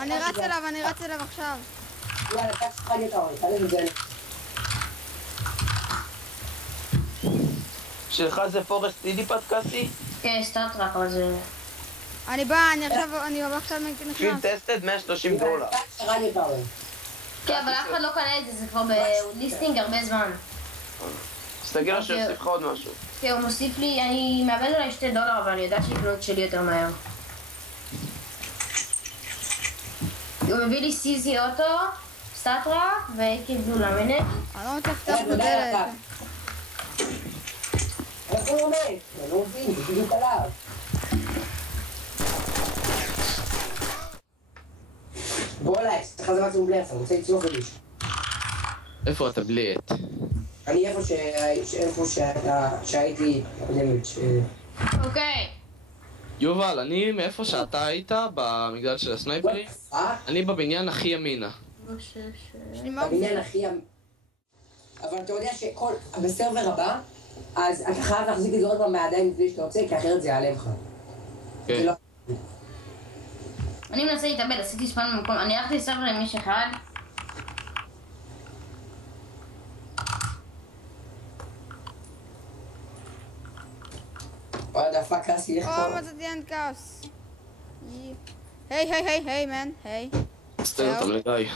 אני רץ אליו, אני רץ אליו עכשיו. יאללה, קח שלך לי את האורי, תעלה את זה. שלך זה פורסט סידי פודקאסטי? כן, סטארטראק, אבל זה... אני בא, אני עכשיו נכנס. פיל טסטד $130. קרא לי את האורי. כן, אבל אף אחד לא קנה את זה, זה כבר בליסטינג הרבה זמן. אז תגיד לו שיוסיף לך עוד משהו. כן, הוא מוסיף לי, אני מאבד אולי $2, אבל אני יודע שיקנו את שלי יותר מהר. הוא מביא לי סיזי אוטו, סטארטראק וקיבלו למנט. אני לא רוצה לפתוח את הדלת. איפה הוא עומד? אני לא מבין, זה בדיוק עליו. בוא אליי, סליחה זה מצאו בלי אני רוצה לצלוח את מישהו. איפה אתה בלי את? אני איפה שהייתי קודמת. אוקיי. יובל, אני מאיפה שאתה היית, במגדל של הסנייפרים, אני בבניין הכי ימינה. בבניין הכי אבל אתה יודע שבסרבר הבא, אז אתה חייב להחזיק את זה עוד פעם מהידיים לפני שאתה רוצה, כי אחרת זה יעלה לך. כן. אני מנסה להתאבד, עשיתי ספן במקום, אני הלכתי לסרבר עם מישהו אחד. וואלה, פאק אסי, איך אתה... מצאתי אין כאוס. היי, מן, היי. סתן אותם לגיא.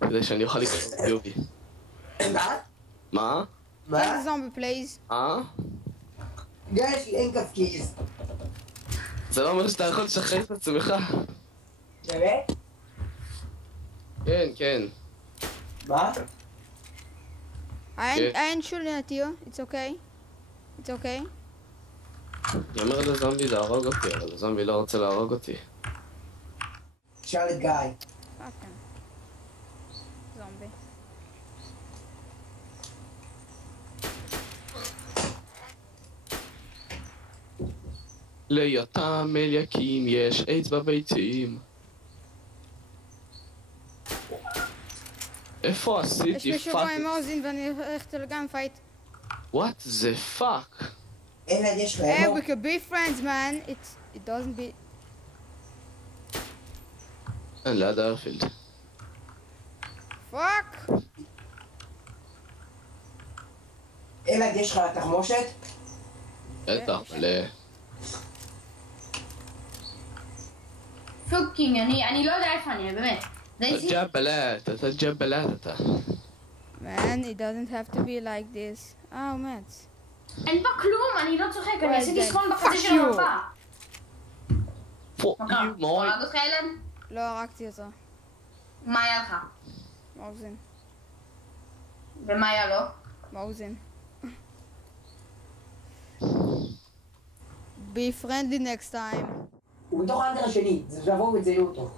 כדי שאני אוכל לקרוא את יובי. מה? מה? איזה זומבי פלייז. יש לי אין כפקיז. זה לא אומר שאתה יכול לשחרר את עצמך. באמת? כן, כן. מה? I ain't shooting at you, it's okay. It's okay. אני אומר לזומבי להרוג אותי, אבל הזומבי לא רוצה להרוג אותי. תשאל את גיא. פאקן. זומבי. ליותם אליקים יש עץ בביצים. עשיתי יש מישהו פה עם אוזין ואני הולכת לגן פייט. What the fuck? אין, יש לך Hey, אמור. we could be friends, man. It doesn't be... אין ליד האיירפילד. Fuck! אלעד, יש לך תחמושת? בטח, מלא. פוקינג, אני לא יודע איפה אני, באמת. אתה ג'בלת, אתה. Man, it doesn't have to be like this. Oh, man. אין בה כלום, אני לא צוחק, אני עשיתי Well, ספון then, בחצי fuck של you. המפה. Fuck מה you, מוי. הרג אותך ילד? לא הרגתי אותו. מה היה לך? מאוזין. ומה היה לו? מאוזין. Be friendly next time. הוא בתוך האנדר השני, זה שיבואו ותזיינו אותו.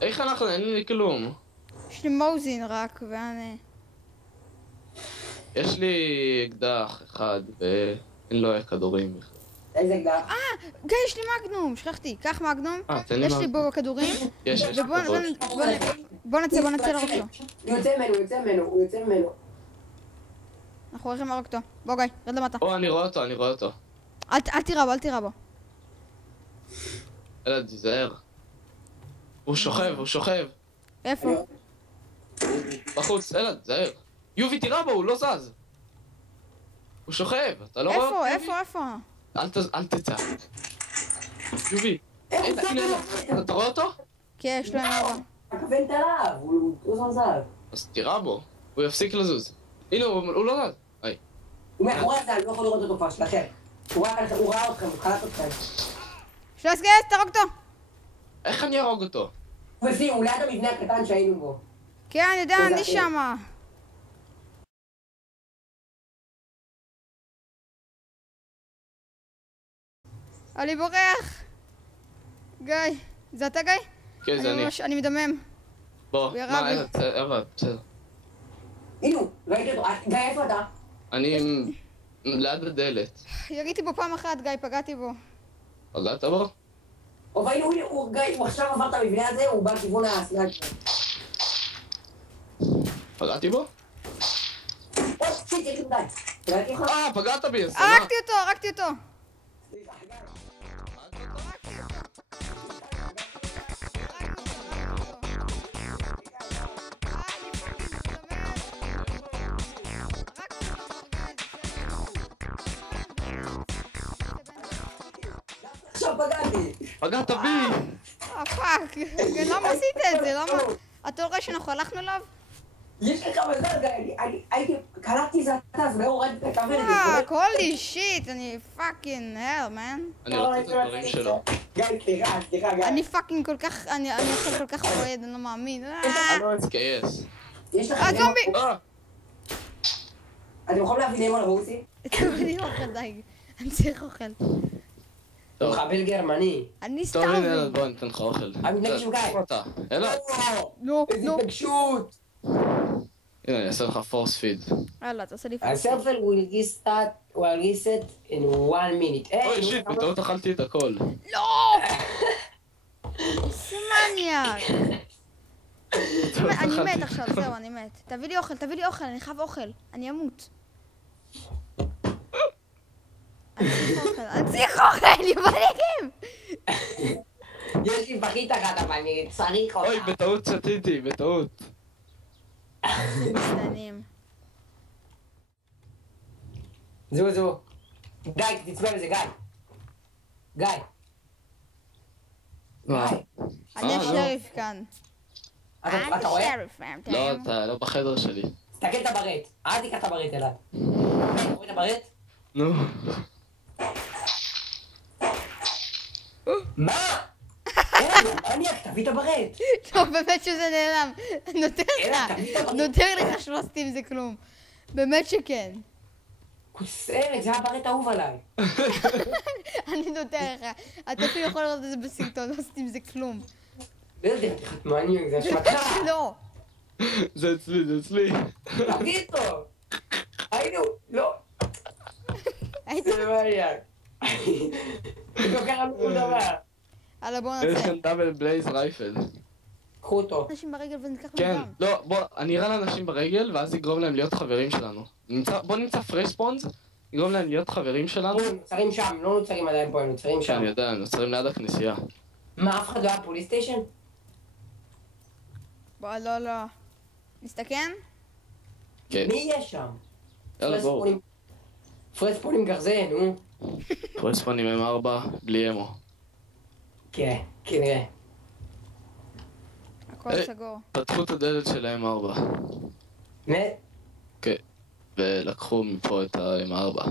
איך אנחנו? אין לי כלום. יש לי מאוזין רק, ואני... יש לי אקדח אחד ואין לו כדורים. איזה אקדח? גיא, יש לי מגנום, שכחתי. קח מגנום. תן לי יש לי מגנום. בו כדורים. יש בוא נצא לראש לו. הוא יוצא ממנו. אנחנו הולכים להרוג אותו. בוא גיא, רד למטה. אני רואה אותו. אל תירה בו. אלעד, תיזהר. הוא שוכב. איפה? בחוץ, אלעד, תיזהר. יובי, תירה בו, הוא לא זז. הוא שוכב, אתה לא רואה? איפה? אל תצא. יובי, הנה, אתה רואה אותו? כן, יש לו ארבע. הכוונת עליו, הוא זז. אז תירה בו, הוא יפסיק לזוז. הנה, הוא לא זז. היי. הוא מאחורי זה, אני לא יכול לראות אותו כבר, שלכם. הוא ראה אתכם, הוא חלט אתכם. שלוש גייס, תהרוג אותו. איך אני ארוג אותו? הוא בפנים, הוא ליד המבנה הקטן שהיינו בו. כן, אני יודע, אני שמה. אני בורח. גיא, זה אתה גיא? כן, זה אני. אני מדמם. בוא, הוא ירה מה, בי. אלעד, בסדר. הנה הוא, ראיתי אותו. גיא, איפה אתה? אני ליד הדלת. יריתי בו פעם אחת, גיא, פגעתי בו. פגעת בו? אבל הנה הוא, גיא, הוא עכשיו עבר את המבנה הזה, הוא בא לכיוון הסנאצ'ר. פגעתי בו? שיט, יש לי די. ראיתי לך? פגעת בי, אז הרגתי אותו. סליחה, גיא. עכשיו פגעתי. פגעת בי! פאק. למה עשית את זה? למה? אתה לא רואה שאנחנו הלכנו אליו? יש לך מזל, הייתי, קלטתי זה אתה, זה לא הורדתי את הכוונת. פאק, הולי שיט, אני פאקינג הל, מן. אני רוצה את הדברים שלו. גיא, סליחה, גיא. אני פאקינג כל כך, אני עכשיו כל כך רועד, אני לא מאמין. אני לא אתגייס. יש לך... זומבי! אתם יכולים להביא לימון רוסי? תביא לי אוכל, די. אני צריך אוכל. הוא מחבל גרמני. אני טוב, הנה, סתם. ילד, בוא ניתן לך אוכל. אני מתנגש עם גיא. איפה אתה? אלעד. נו, איזה נו. התנגשות. הנה, אני אעשה לך פורס פיד. יאללה, תעשה לי הסרפל will reset in 1 minute. אוי, שיט, בטעות אכלתי את הכל. לא! איזה מניאק. אני מת עכשיו, זהו, אני מת. תביא לי אוכל, אני חייב אוכל. אני אמות. אני צריך אוכל, יבלגים! יש לי פחית אחת, אבל אני צריך אותה. אוי, בטעות שתיתי, בטעות. מסתנים. זו. גיא, תצפה בזה, גיא. מה? אני לא. השריף כאן. אתה רואה? לא, אתה לא בחדר שלי. תסתכל את הברט. אל תיקח את הברט אליי. אתה רואה את הברט? נו. מה? מניאק, תביא את הברט. לא, באמת שזה נעלם. נותר לך שלא עשיתי עם זה כלום. באמת שכן. כוסרת, זה הברט האהוב עליי. אני נותר לך. אתה אפילו יכול לראות את זה בסרטון, לא עשיתי עם זה כלום. לא יודע, מניאק, זה אשמתך. לא. זה אצלי. תביא אותו. היינו, לא. היית... זה מניאק. לא קרה לנו כל דבר. הלאה, בוא יש נצא. כאן דאבל בלייז רייפל. קחו אותו. אנשים ברגל וניקח כן, מדם. לא, בוא, אני אראה לאנשים ברגל ואז יגרום להם להיות חברים שלנו. בוא נמצא פרש ספונס, יגרום להם להיות חברים שלנו. הם נוצרים שם, לא נוצרים עדיין פה, הם נוצרים שם. אני יודע, הם נוצרים ליד הכנסייה. מה, אף אחד לא היה פוליסטיישן? בוא, לא. נסתכן? כן, מי יש שם? יאללה בואו. פרספונים גרזן, נו. פרש ספונים עם 4 בלי אמו. כן, כנראה. הכל סגור. פתחו את הדלת שלהם 4. באמת? כן, ולקחו מפה את ה-M4.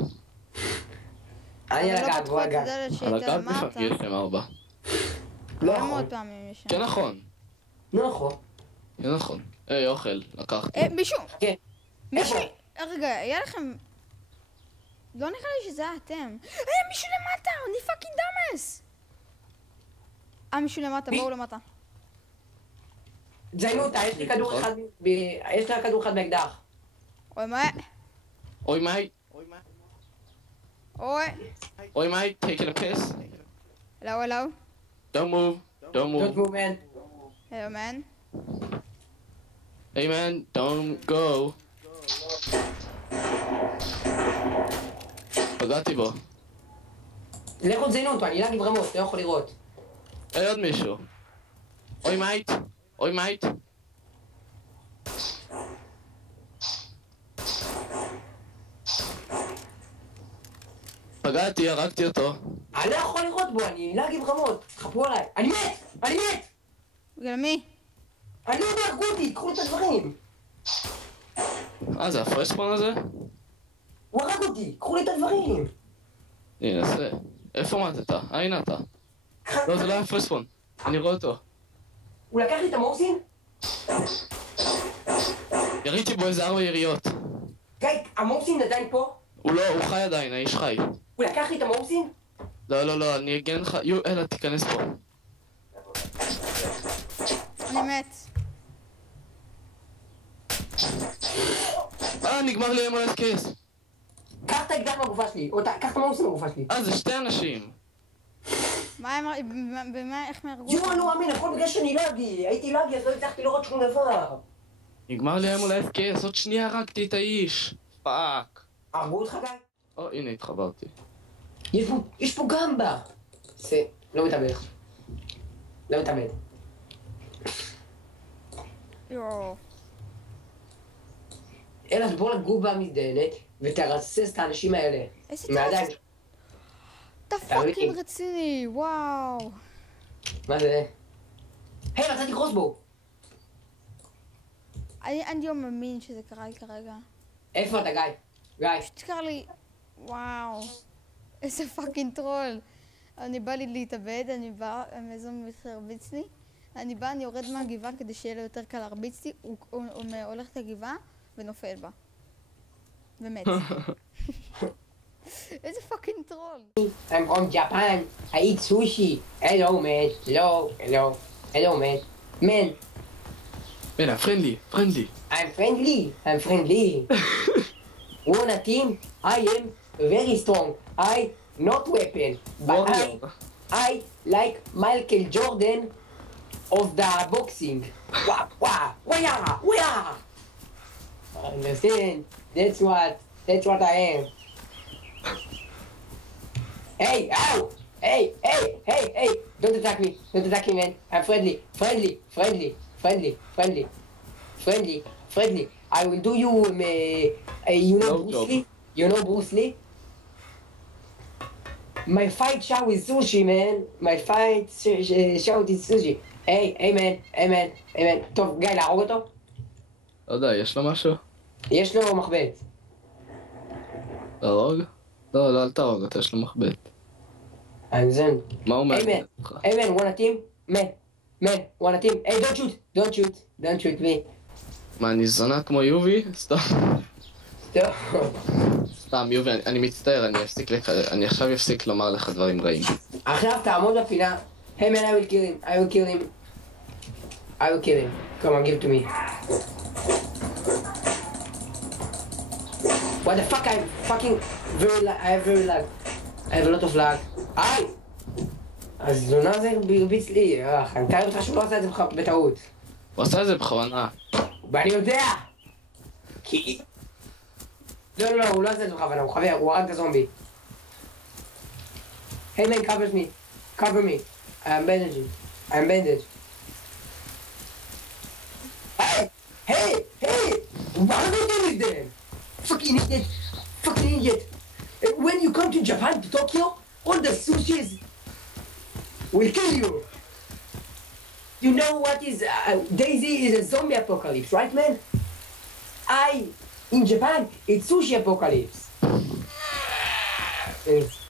אני על אבל לא הגג, פתחו הוא את הגג. הדלת על שהייתה הגג למטה. לפעמים יש M4. לא הרבה נכון. מאוד פעמים יש שם. כן נכון, לא נכון. כן נכון. היי, אוכל, לקחתי. מישהו, כן. מישהו, איפה? רגע, היה לכם... לא נראה לי שזה היה אתם. מישהו למטה, אני פאקינג דמאס. מישהו למטה, מי? בואו למטה. תזיינו אותה, יש לי כדור אחד, יש לה כדור אחד באקדח. אוי, מה? אוי מי, אוי. אוי מי, taking a piss. Hello. Don't move, don't Don't move. move, man. Hello, man. Hey man, don't go. פגעתי בו. לכו תזיינו אותו, אני להגיב רמות, לא יכול לראות. היי, עוד מישהו. אוי מייט, אוי מייט. פגעתי, הרגתי אותו. אני לא יכול לראות בו, אני להגיב רמות. חפרו עליי. אני מת! בגלל מי? אני לא יודע, הרגו אותי, קחו את הדברים. זה הפרספון הזה? הוא הרג אותי, קחו לי את הדברים. הנה, נעשה. איפה מתת? הנה אתה. לא, זה לא היה פרספון. אני רואה אותו. הוא לקח לי את המורסין? יריתי בו איזה 4 יריות. גיא, המורסין עדיין פה? הוא לא, הוא חי עדיין, האיש חי. הוא לקח לי את המורסין? לא, אני אגן לך. אלא, תיכנס פה. אני מת. נגמר לי אמרס קייס. קח את האקדח מהגופה שלי, או קח את המורסין מהגופה שלי. זה 2 אנשים. מה אמר... במה... איך מהרגו? יואו, לא מאמין, הכל בגלל שאני לגי. הייתי לגי, אז לא הצלחתי לראות שום דבר. נגמר לי אמרס קייס, עוד שנייה הרגתי את האיש. פאק. הרגו אותך, גיא? הנה התחברתי. יש פה גמבה. זה, לא מתאבד. לא מתאבד. יואו. אלא בוא לגור במזדיינת ותרסס את האנשים האלה. איזה עם הידיים. אתה פאקינג רציני, וואו. מה זה? היי, מצאתי קרוסבו! אני לא מאמין שזה קרה לי כרגע. איפה אתה, גיא? גיא. פשוט קרה לי, וואו. איזה פאקינג טרול. אני בא לי להתאבד, אני בא, המזון הרביץ לי. אני בא, אני יורד מהגבעה כדי שיהיה לו יותר קל להרביץ לי, הוא הולך את הגבעה ונופל בה. ומת. איזה פאקינג טרול. I'm from Japan. I eat sushi. Hello, man. Hello, hello. Hello, man. Man, הנה, פרנדלי. I'm friendly. I'm friendly. Wanna team? I am very strong. I not weapon, but I like Michael Jordan of the boxing. Wah, wah, wah, wah. Understand? That's what I am. Hey, ow! Hey, don't attack me, man. I'm friendly. I will do you, you know No Bruce job. Lee? You know Bruce Lee? My fight show is sushi, man. My fight show is sushi. Hey, man. טוב, גיא, להרוג אותו? לא יודע, יש לו משהו? יש לו מחבט. להרוג? לא, אל תהרוג אותו, יש לו מחבט. אז מה הוא מעניין Hey, אותך? man, wanna team? Man, wanna team? Hey, don't shoot me. מה, אני זונה כמו יובי? סתם. טוב. סתם, יובי, אני מצטער, אני עכשיו אפסיק לומר לך דברים רעים. עכשיו תעמוד בפינה. Hey, man, I will kill him. Come on, give it to me. What the fuck? I'm fucking I have very lag. I have a lot of lag. היי! הזונה זה הרביץ לי, אני מתאר לך שהוא לא עשה את זה בטעות. הוא עשה את זה בכוונה. ואני יודע! כי... לא, הוא לא עשה את זה בכוונה, הוא חבר, הוא הרג את הזומבי. Hey man, cover me. I'm bandaged. Hey! What are they doing with them? Fucking idiot. When you come to Japan, to Tokyo, all the sushis will kill you. You know what is... Daisy is a zombie apocalypse, right, man? In Japan, it's sushi apocalypse.